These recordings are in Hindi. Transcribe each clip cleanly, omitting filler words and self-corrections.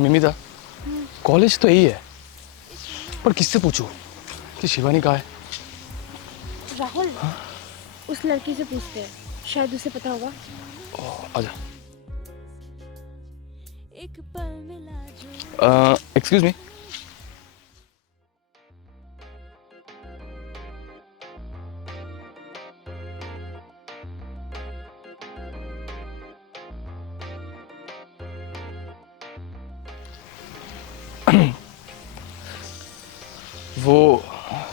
मिमिता, कॉलेज तो यही है, पर किससे पूछूं कि शिवानी कहाँ है? राहुल, हाँ? उस लड़की से पूछते हैं, शायद उसे पता होगा। आजा। Excuse me.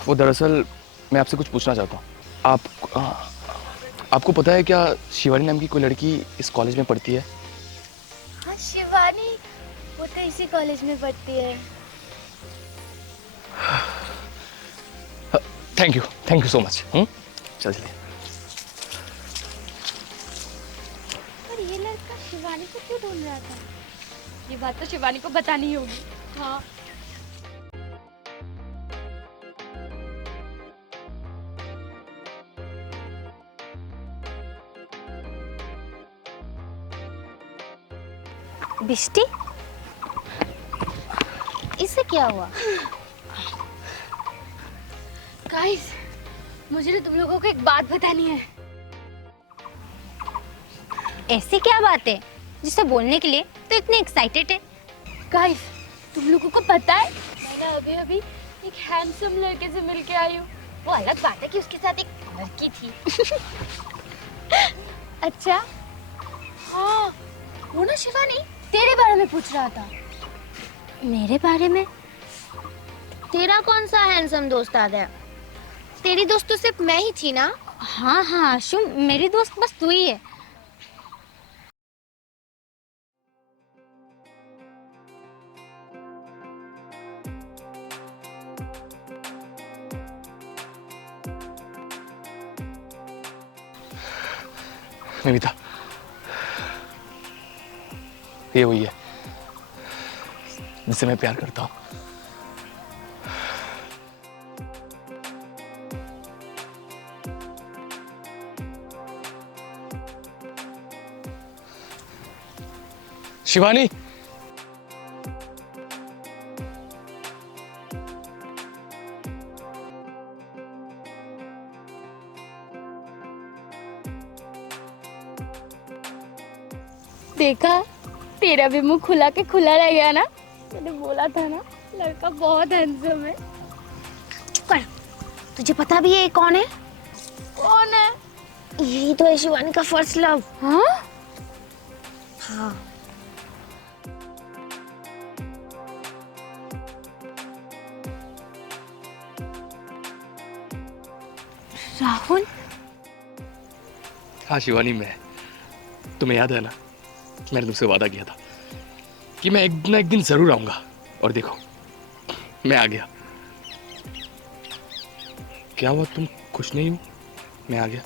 वो दरअसल मैं आपसे कुछ पूछना चाहता हूँ। आपको पता है क्या शिवानी नाम की कोई लड़की इस कॉलेज में पढ़ती है? हाँ, शिवानी, वो तो इसी कॉलेज में पढ़ती है। Thank you so much. चल चलिए। पर ये लड़का शिवानी को क्यों ढूंढ रहा था? ये बात तो शिवानी को बतानी होगी। हाँ। बिष्टी, इससे क्या हुआ? गाइस, मुझे तो तुम लोगों को एक बात बतानी है। ऐसी क्या बात है जिसे बोलने के लिए तो इतने एक्साइटेड है? गाइस, तुम लोगों को पता है, मैंने अभी एक हैंडसम लड़के से मिलके आई हूँ। वो अलग बात है कि उसके साथ एक लड़की थी। अच्छा? हाँ, वो ना शिवानी तेरे बारे में पूछ रहा था। मेरे बारे में? तेरा कौन सा हैंडसम दोस्त आ गया? तेरी दोस्त तो सिर्फ मैं ही थी ना? हाँ हाँ आशु, मेरी दोस्त बस तू ही है। मिमिता, ये वही है जिससे मैं प्यार करता हूँ। शिवानी, देखा, तेरा भी मुंह खुला के खुला रह गया ना। मैंने बोला था ना, लड़का बहुत हैंडसम है। चुप कर। तुझे पता भी है ये कौन है? कौन है? यही तो है शिवानी का फर्स्ट लव। हाँ? हाँ। राहुल। हाँ शिवानी, मैं, तुम्हें याद है ना, मैंने तुमसे वादा किया था कि मैं एक ना एक दिन जरूर आऊंगा, और देखो मैं आ गया। क्या हुआ, तुम खुश नहीं हो? मैं आ गया।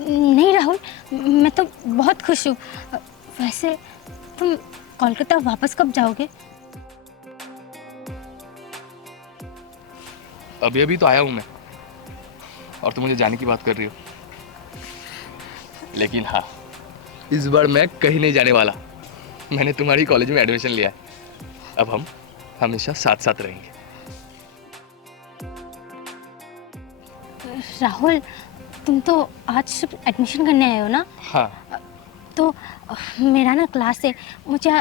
नहीं राहुल, मैं तो बहुत खुश हूँ। वैसे तुम कोलकाता वापस कब जाओगे? अभी अभी तो आया हूं मैं, और तुम मुझे जाने की बात कर रही हो। लेकिन हाँ, इस बार मैं कहीं नहीं जाने वाला। मैंने तुम्हारी कॉलेज में एडमिशन लिया है। अब हम हमेशा साथ साथ रहेंगे। राहुल, तुम तो आज सिर्फ एडमिशन करने आए हो ना? हाँ। तो मेरा ना क्लास है, मुझे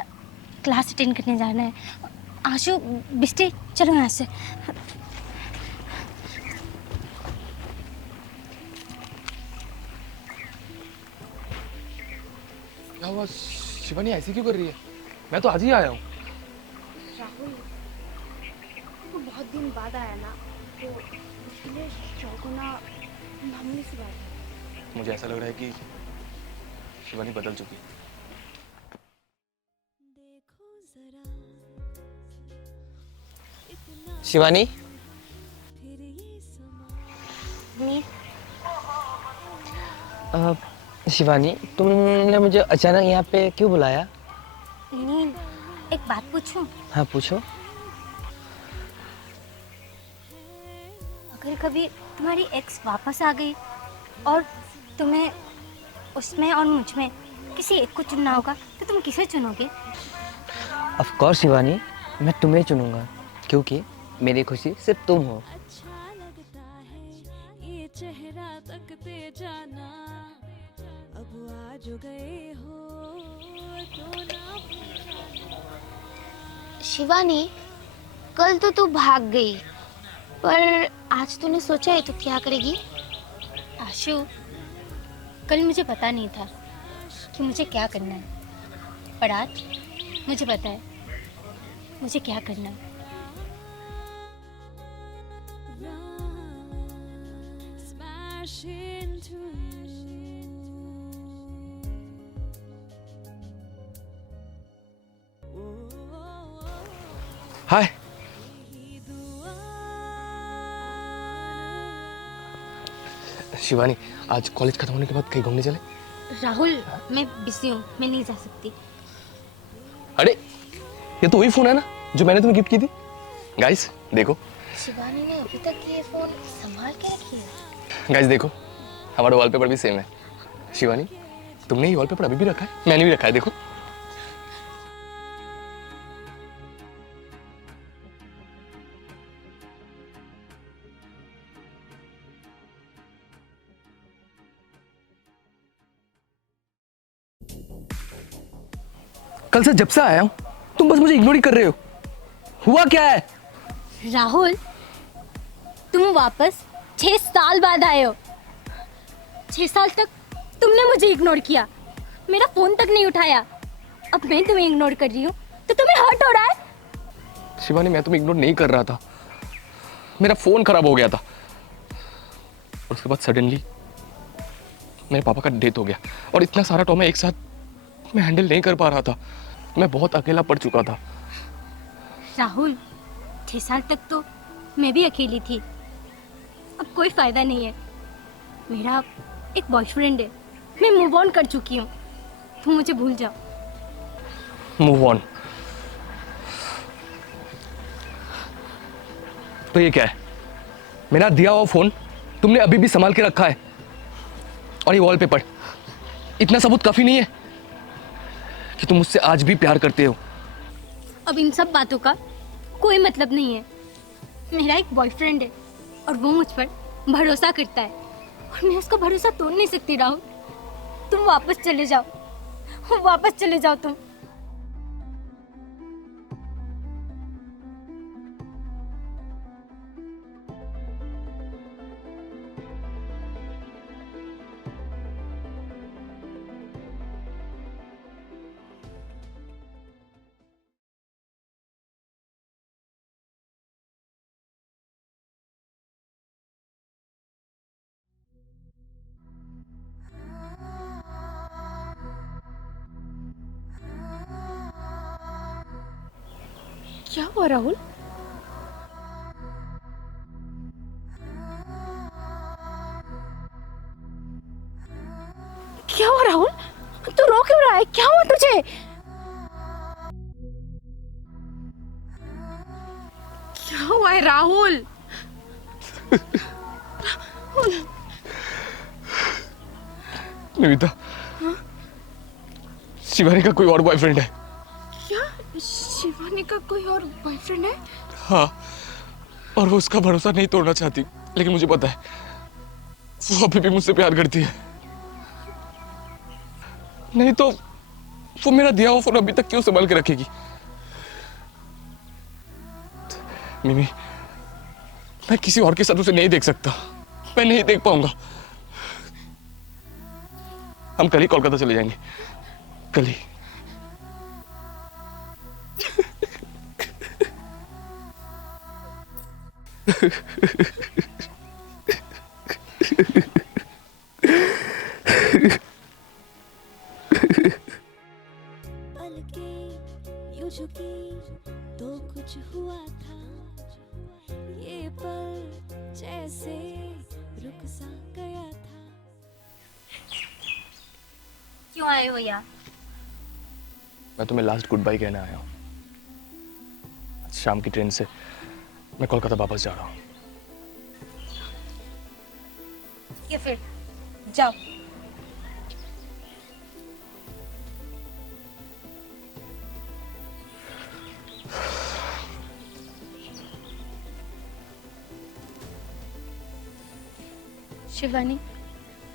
क्लास अटेंड करने जाना है। आशु, बिस्टी, चलो यहाँ से। क्या हुआ शिवानी, ऐसी क्यों कर रही है? मैं तो आज ही आया हूँ। राहुल, तो बहुत दिन बाद आया ना, तो इसलिए शौक होना मामूली सी बात है। मुझे ऐसा लग रहा है कि शिवानी बदल चुकी है। शिवानी, शिवानी, तुमने मुझे अचानक यहाँ पे क्यों बुलाया? नहीं, एक बात पूछूं? हाँ पूछो। अगर कभी तुम्हारी एक्स वापस आ गई और तुम्हें उसमें और मुझ में किसी एक को चुनना होगा, तो तुम किसे चुनोगे? ऑफ कोर्स शिवानी, मैं तुम्हें चुनूंगा क्योंकि मेरी खुशी सिर्फ तुम हो। अच्छा लगता है ये चेहरा तकते जाना, अब आ जो गए हो तो ना पूछना। शिवानी, कल तो तू भाग गई, पर आज तूने सोचा है तो क्या करेगी? आशु, कल मुझे पता नहीं था कि मुझे क्या करना है, पर आज मुझे पता है मुझे क्या करना है। Smash into हाय। शिवानी, आज कॉलेज खत्म होने के बाद कहीं घूमने चले? राहुल, मैं बिजी हूँ, मैं नहीं जा सकती। अरे, ये तो वही फोन है ना जो मैंने तुम्हें गिफ्ट की थी। गाइस देखो। शिवानी ने अभी तक ये फोन संभाल के रखी है। गाइस देखो, हमारा वॉलपेपर भी सेम है। शिवानी, तुमने ये वॉलपेपर अभी भी रखा है? मैंने भी रखा है, देखो। कल से जब से आया हूं तुम बस मुझे इग्नोर ही कर रहे हो। हुआ क्या है? राहुल, तुम वापस 6 साल बाद आए हो। 6 साल तक तुमने मुझे इग्नोर किया, मेरा फोन तक नहीं उठाया। अब मैं तुम्हें इग्नोर कर रही हूँ तो तुम्हें हर्ट हो रहा है? शिवानी, मैं तुम्हें इग्नोर नहीं कर रहा था, मेरा फोन खराब हो गया था। और उसके बाद सडनली मेरे पापा का डेथ हो गया और इतना सारा ट्रॉमा एक साथ मैं हैंडल नहीं कर पा रहा था। मैं बहुत अकेला पड़ चुका था। राहुल, 6 साल तक तो मैं भी अकेली थी। अब कोई फायदा नहीं है, मेरा एक बॉयफ्रेंड है, मैं मूव ऑन कर चुकी हूँ। तुम मुझे भूल जाओ। Move on? तो ये क्या है? मेरा दिया हुआ फोन तुमने अभी भी संभाल के रखा है, और ये वॉलपेपर, इतना सबूत काफी नहीं है कि तुम मुझसे आज भी प्यार करते हो? अब इन सब बातों का कोई मतलब नहीं है। मेरा एक बॉयफ्रेंड है और वो मुझ पर भरोसा करता है, और मैं उसका भरोसा तोड़ नहीं सकती। राहुल, तुम वापस चले जाओ, वापस चले जाओ तुम। क्या हुआ राहुल? क्या हुआ राहुल? तू रो क्यों रहा है? क्या हुआ तुझे? क्या हुआ है राहुल? निविता, शिवानी का कोई और बॉयफ्रेंड है। क्या शिवानी का कोई और बॉयफ्रेंड है? हाँ, और वो उसका भरोसा नहीं तोड़ना चाहती, लेकिन मुझे पता है वो अभी भी मुझसे प्यार करती है। नहीं तो वो मेरा दिया हुआ फोन अभी तक क्यों संभाल के रखेगी? मिमी, मैं किसी और के साथ उसे नहीं देख सकता, मैं नहीं देख पाऊंगा। हम कल ही कोलकाता चले जाएंगे, कल ही। पलकें यूं झुकी तो कुछ हुआ था, ये पल जैसे रुक सा गया था। क्यों आए हो यहाँ? मैं तुम्हें लास्ट गुड बाय कहने आया हूँ। आज शाम की ट्रेन से मैं कोलकाता वापस जा रहा हूँ। ये फिर जाओ। शिवानी,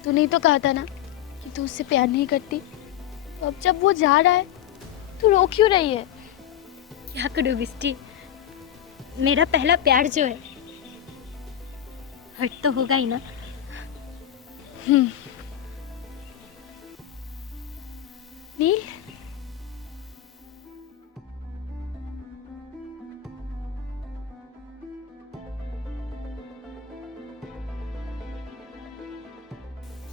तूने ही तो कहा था ना कि तू उससे प्यार नहीं करती। तो अब जब वो जा रहा है तू रो क्यों रही है? क्या करूँ बिस्टी, मेरा पहला प्यार जो है हर्ट तो होगा ही ना। नील,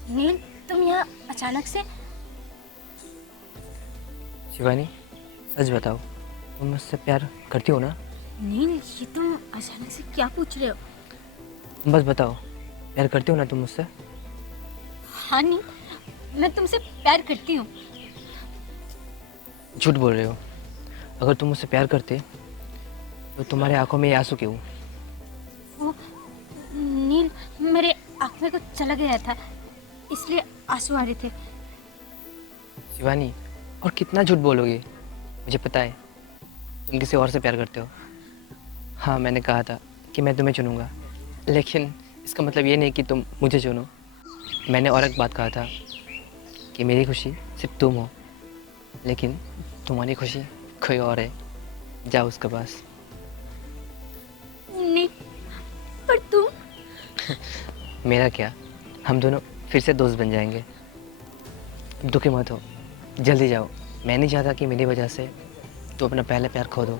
नील, तुम यहाँ अचानक से? शिवानी, सच बताओ, तुम मुझसे प्यार करती हो ना? नील, ये तुम अचानक से क्या पूछ रहे हो? बस बताओ, प्यार करती हो ना तुम मुझसे? हाँ नील, मैं तुमसे प्यार करती हूँ। झूठ बोल रहे हो। अगर तुम मुझसे प्यार करते तो तुम्हारे आंखों में ये आंसू क्यों? वो नील, मेरे आँख में कुछ चला गया था, इसलिए आंसू आ रहे थे। शिवानी, और कितना झूठ बोलोगे? मुझे पता है तुम किसी और से प्यार करते हो। हाँ, मैंने कहा था कि मैं तुम्हें चुनूंगा, लेकिन इसका मतलब ये नहीं कि तुम मुझे चुनो। मैंने और एक बात कहा था कि मेरी खुशी सिर्फ तुम हो, लेकिन तुम्हारी खुशी कोई और है। जाओ उसके पास। नील, पर तुम? मेरा क्या, हम दोनों फिर से दोस्त बन जाएंगे। दुखी मत हो, जल्दी जाओ। मैं नहीं चाहता कि मेरी वजह से तो अपना पहला प्यार खो दो।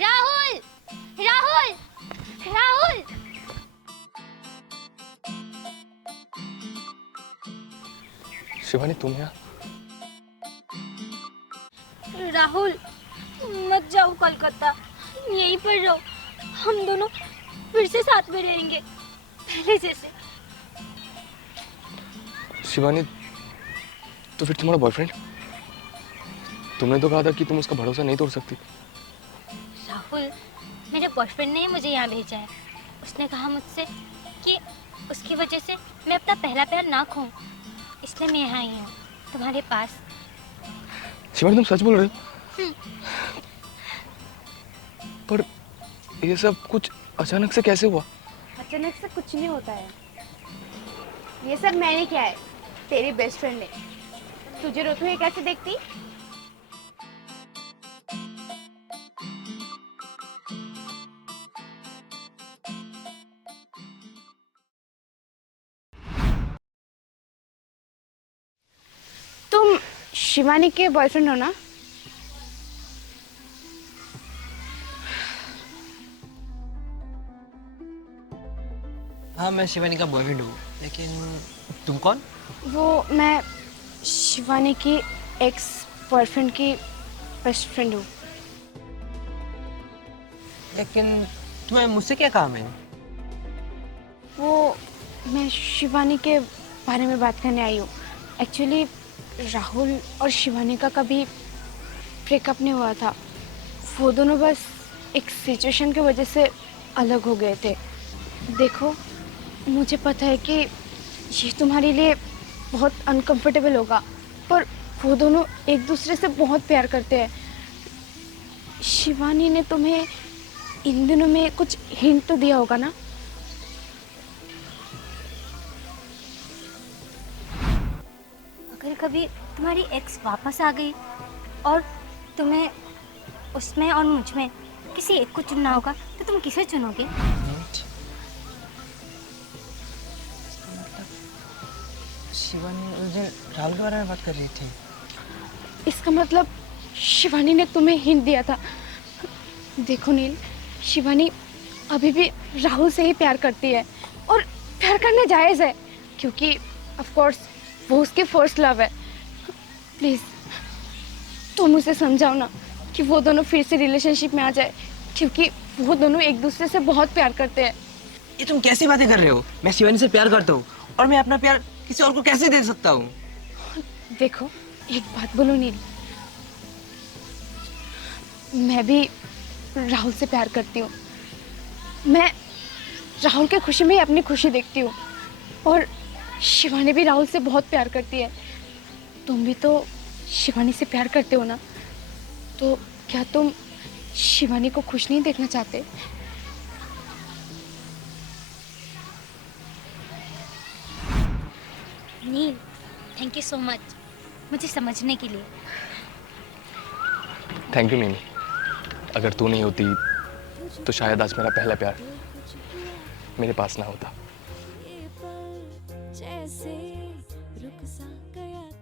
राहुल, राहुल, राहुल! शिवानी, तुम यहाँ? राहुल, मत जाओ कोलकाता, यहीं पर रहो। हम दोनों फिर से साथ में रहेंगे, पहले जैसे। शिवानी, तो फिर तुम्हारा बॉयफ्रेंड? तुमने तो कहा था कि तुम उसका भरोसा नहीं तोड़ सकती। राहुल, मेरे बॉयफ्रेंड ने ही मुझे यहाँ भेजा है। उसने कहा मुझसे कि उसकी वजह से मैं अपना पहला प्यार ना खोऊं, इसलिए मैं यहाँ आई हूँ तुम्हारे पास। शिवानी, तुम सच बोल रहे हो? पर ये सब कुछ अचानक से कैसे हुआ? अचानक से कुछ नहीं होता है। ये सब मैंने किया है, तेरी बेस्ट फ्रेंड ने। तुझे रोते हुए कैसे देखती? तुम शिवानी के बॉयफ्रेंड हो ना? हाँ, मैं शिवानी का बॉयफ्रेंड हूँ, लेकिन तुम कौन? वो मैं शिवानी की एक्स बॉयफ्रेंड की बेस्ट फ्रेंड हूँ। लेकिन तुम्हें मुझसे क्या काम है? वो मैं शिवानी के बारे में बात करने आई हूँ। एक्चुअली राहुल और शिवानी का कभी ब्रेकअप नहीं हुआ था। वो दोनों बस एक सिचुएशन की वजह से अलग हो गए थे। देखो, मुझे पता है कि ये तुम्हारे लिए बहुत अनकंफर्टेबल होगा, पर वो दोनों एक दूसरे से बहुत प्यार करते हैं। शिवानी ने तुम्हें इन दिनों में कुछ हिंट तो दिया होगा ना? अगर कभी तुम्हारी एक्स वापस आ गई और तुम्हें उसमें और मुझ में किसी एक को चुनना होगा, तो तुम किसे चुनोगे? शिवानी उस दिन राहुल के बारे में बात कर रही थी। इसका मतलब शिवानी ने तुम्हें हिंट दिया था। देखो नील, शिवानी अभी भी राहुल से ही प्यार करती है, और प्यार करना जायज़ है, क्योंकि ऑफ कोर्स वो उसकी फर्स्ट लव है। प्लीज़ तुम उसे समझाओ ना कि वो दोनों फिर से रिलेशनशिप में आ जाए, क्योंकि वो दोनों एक दूसरे से बहुत प्यार करते हैं। ये तुम कैसी बातें कर रहे हो? मैं शिवानी से प्यार करता हूँ, और मैं अपना प्यार किसी और को कैसे दे सकता हूँ? देखो, एक बात बोलो नील, मैं भी राहुल से प्यार करती हूँ। मैं राहुल की खुशी में ही अपनी खुशी देखती हूँ। और शिवानी भी राहुल से बहुत प्यार करती है। तुम भी तो शिवानी से प्यार करते हो ना, तो क्या तुम शिवानी को खुश नहीं देखना चाहते? नील, थैंक यू सो मच मुझे समझने के लिए। थैंक यू मिमी। अगर तू नहीं होती तो शायद आज मेरा पहला प्यार मेरे पास ना होता। ये पल जैसे रुक सा गया था।